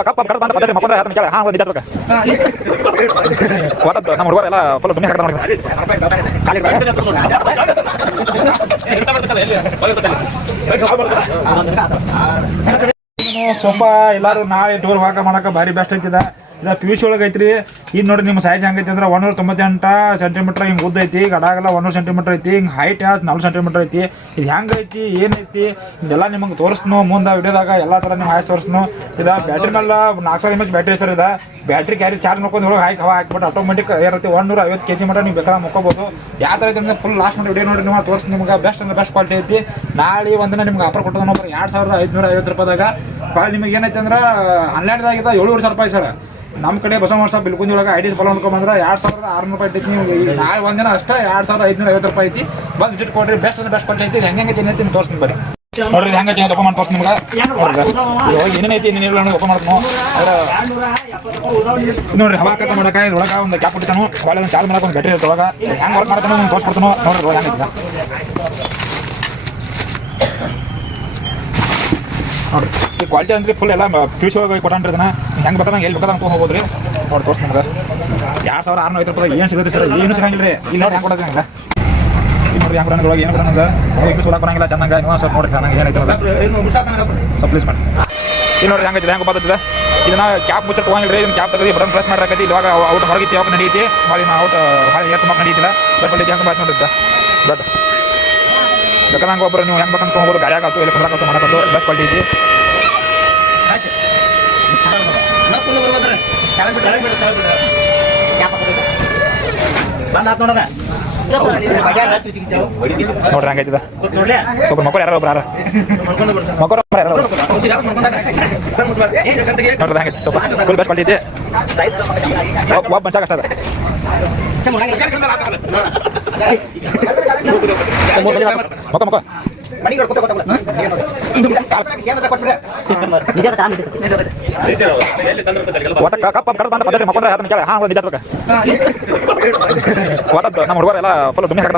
ಕಪ್ಪ ಕಡ್ದು ಬಂದ ಪದ್ಧತಿ ಮಕ್ಕಳು ಅದನ್ನ ಕೇಳ ಹಾಂ ಒಂದು ಇದ್ದ ಒಟ್ಟದ್ದು ನಮ್ಮ ಹುಡುಗರು ಎಲ್ಲ ಫುಲ್ ದುನಿಯಾ ಕಡ್ದ ಸ್ವಲ್ಪ ಎಲ್ಲರೂ ನಾಳೆ ಟೂರ್ ವಾಕ ಮಾಡಕ್ಕೆ ಭಾರಿ ಬೆಸ್ಟ್ ಐತಿದ ಇದು ಪಿ ಯು ಸಿ ಒಳಗೆ ಐತ್ರಿ ಇದು ನೋಡಿ ನಿಮ್ಮ ಸೈಜ್ ಹೆಂಗೈತಿ ಅಂದ್ರೆ 198 ಸೆಂಟಿಮೀಟರ್ ಹಿಂಗೆ ಉದ್ದ ಐತಿ ಗಡಾಗಲ್ಲ 100 ಸೆಂಟಿಮೀಟರ್ ಐತಿ ಹಿಂಗೆ ಹೈಟ್ 40 ಸೆಂಟಿಮೀಟರ್ ಐತಿ ಇದು ಹೆಂಗೈತಿ ಏನೈತಿ ಇದೆಲ್ಲ ನಿಮಗೆ ತೋರಿಸ್ನು ಮುಂದೆ ವಿಡಿಯೋದಾಗ ಎಲ್ಲ ಥರ ನಿಮ್ಮ ಹಾಕಿ ತೋರಿಸ್ನು ಇದು ಬ್ಯಾಟ್ರಿ ಮೇಲೆ 4000 mAh ಬ್ಯಾಟ್ರಿ ಸರ್ ಇದು ಬ್ಯಾಟ್ರಿ ಕ್ಯಾರಿ ಚಾರ್ಜ್ ಮಾಡ್ಕೊಂಡು ಒಳಗೆ ಹವಾ ಹಾಕ್ಬಿಟ್ಟು ಆಟೋಮೆಟಿಕ್ ಇರುತ್ತೆ 150 kg ಮಟ್ಟ ನೀವು ಬೇಕಾದ್ರೆ ಮುಕ್ಕೋಬೋದು ಯಾವ ಥರ ಐತೆ ಅಂದ್ರೆ ಫುಲ್ ಲಾಸ್ಟ್ ಮಾಡಿ ವಿಡಿಯೋ ನೋಡಿ ನೀವು ತೋರಿಸಿ ನಿಮ್ಗೆ ಬೆಸ್ಟ್ ಅಂದ್ರೆ ಬೆಸ್ಟ್ ಕ್ವಾಲಿಟಿ ಐತಿ ನಾಳೆ ಒಂದಿನ ನಿಮ್ಗೆ ಆಫರ್ ಕೊಟ್ಟದ ನಾವು 2550 ರೂಪಾಯಿದಾಗ ನಿಮಗೆ ಏನೈತೆ ಅಂದ್ರೆ ಆನ್ಲೈನ್ದಾಗಿದ್ದ 7000 ರೂಪಾಯಿ ಸರ್ ನಮ್ಮ ಕಡೆ ಬಸವನಗುಡಿ ಬಿಲ್ಕುಂದಿ ಒಳಗೆ ಐಡಿ ಫಾಲೋ ಮಾಡ್ಕೊಂಡ್ಬಂದ್ರೆ 2600 ರೂಪಾಯಿ ಐತಿ ನೀವು ನಾಳೆ ಒಂದಿನ ಅಷ್ಟೇ 2550 ರೂಪಾಯಿ ಐತಿ ಬಂದು ವಿಸಿಟ್ ಕೊಡ್ರಿ ಬೆಸ್ಟ್ ಅಂದ್ರೆ ಬೆಸ್ಟ್ ಕ್ವಾಲಿಟಿ ಐತಿ ಹೆಂಗೆ ಏನೈತಿ ನೀವು ತೋರಿಸ್ತೀನಿ ಬರ್ರಿ ನೋಡ್ರಿ ಹೆಂಗೈತಿ ಓಪನ್ ಮಾಡಿ ತೋರಿಸ್ ನಿಮ್ಗೆ ಏನೇನೈತಿ ಏನೇನಿಲ್ಲ ಓಪನ್ ಮಾಡ್ತೀನಿ ನೋಡ್ರಿ ಹವಾ ಕತ್ತ ಮಾಡಕ್ಕೆ ಇದ್ರೊಳಗೆ ಒಂದು ಕ್ಯಾಪ್ ಬಿಡ್ತಾನು ಒಳ್ಳೆ ಒಂದು ಚಾರ್ಜ್ ಮಾಡಕ್ಕೆ ಒಂದು ಬ್ಯಾಟ್ರಿ ಇರ್ತೊಳಗೆ ಹೆಂಗೆ ವರ್ಕ್ ಮಾಡ್ತಾನೆ ನಾನು ತೋರಿಸ್ಬಿಡ್ತಾನು ನೋಡ್ರಿ ಹೆಂಗೈತಿ ನೋಡಿರಿ ಈ ಕ್ವಾಲಿಟಿ ಅಂದ್ರೆ ಫುಲ್ ಎಲ್ಲ ಫ್ಯೂಚರ್ ಕೊಟ್ಟಂಡ್ರಿ ಇದನ್ನ ಹೆಂಗೆ ಬೇಕಾದಂಗೆ ಎಲ್ಲಿ ಬೇಕಾದಂಗೆ ತೊಗೊಂಡು ಹೋಗ್ರಿ ನೋಡಿ ತೋರಿಸ್ ನಮ್ಗೆ 2650 ರೂಪಾಯಿ ಏನು ಸಿಗುತ್ತೆ ಸರ್ ಏನು ಸಿಗಂಗಿಲ್ಲ ರೀ ಇಲ್ಲಿ ನೋಡಿ ಹೆಂಗೆ ಕೊಡೋದು ಹಂಗೆ ನೋಡ್ರಿ ಹೆಂಗೆ ಕೊಡೋದ್ರೊಳಗೆ ಏನು ಕೊಡೋದು ಇಂಗ್ಲೀಷ್ ಓದಕ್ಕೆ ಬರಂಗಿಲ್ಲ ಚೆನ್ನಾಗಿ ನೀವು ಸ್ವಲ್ಪ ನೋಡ್ರಿ ಚೆನ್ನಾಗಿ ಏನೈತೆ ಸ್ವಲ್ಪ ಪ್ಲೀಸ್ ಮಾಡಿ ಇಲ್ಲಿ ನೋಡ್ರಿ ಹೆಂಗೈತೆ ಹೆಂಗೆ ಬರ್ತದೆ ಇದನ್ನ ಕ್ಯಾಪ್ ಮುಚ್ಚ ತೊಗೊಂಡಿಲ್ಲ ರೀ ಇದನ್ನ ಕ್ಯಾಪ್ ತೆಗೆದು ಬಟನ್ ಪ್ರೆಸ್ ಮಾಡಿರಾಕೈತಿ ಇವಾಗ ಔಟ್ ಹೊರಗಿತ್ತು ಯಾವಾಗ ನಡೀತಿ ಭಾಳ ಔಟ್ ಭಾಳ ಏರ್ ತುಂಬ ನಡೀತಿಲ್ಲ ಬಟ್ ಅಲ್ಲಿ ಹೆಂಗೆ ಬಾತ್ ನೋಡಿದ್ದೆ ಬಟ್ ಬೇಕಾದಂಗೆ ಒಬ್ಬರು ನೀವು ಹೆಂಗೆ ಬೇಕಂತ ತೊಗೊಂಡ್ರು ಗಾಡಿ ಆಗತ್ತು ಇಲ್ಲಿ ಕೊಡಕತ್ತು ಮಾಡಕತ್ತು ಬೆಸ್ಟ್ ಕ್ವಾಲಿಟಿ ಐತಿ ನೋಡ್ರಿ ಹಂಗೈತಿದ ಸ್ವಲ್ಪ ಮಕ್ಕಳು ಯಾರು ಒಬ್ರು ಮಕ್ಕಳು ನೋಡ್ರಿ ಹಂಗೈತಿ ಸ್ವಲ್ಪ ಫುಲ್ ಬೆಸ್ಟ್ ಕ್ವಾಲಿಟಿ ಐತಿ ಒಬ್ಬ ಮನ್ಸಾಗ ಅಷ್ಟ ಅದ ಮಕ್ಕ ಮಕ್ಕ ಕಪ್ಪ ಕಡ್ದು ಬಂದ ಪದ್ಧತಿ ಮಕ್ಕಳು ಅದನ್ನ ಕೇಳ ಹಾಂ ಒಂದು ಇದ್ದ ಒಟ್ಟದ್ದು ನಮ್ಮ ಹುಡುಗರು ಎಲ್ಲ ಫುಲ್ ದುನಿಯಾ ಕಡ್ದ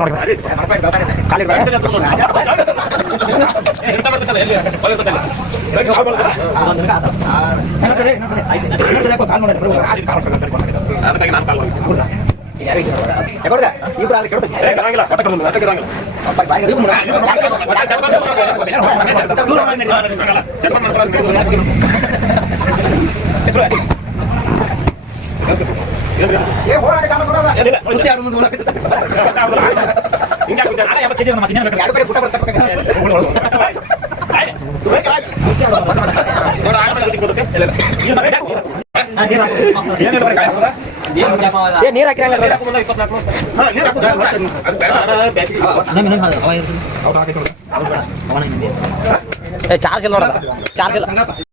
ನೀರು ಚಾರ್ಜ್ ಇಲ್ಲ ನೋಡ ಚಾರ್ಜ್ ಇಲ್ಲ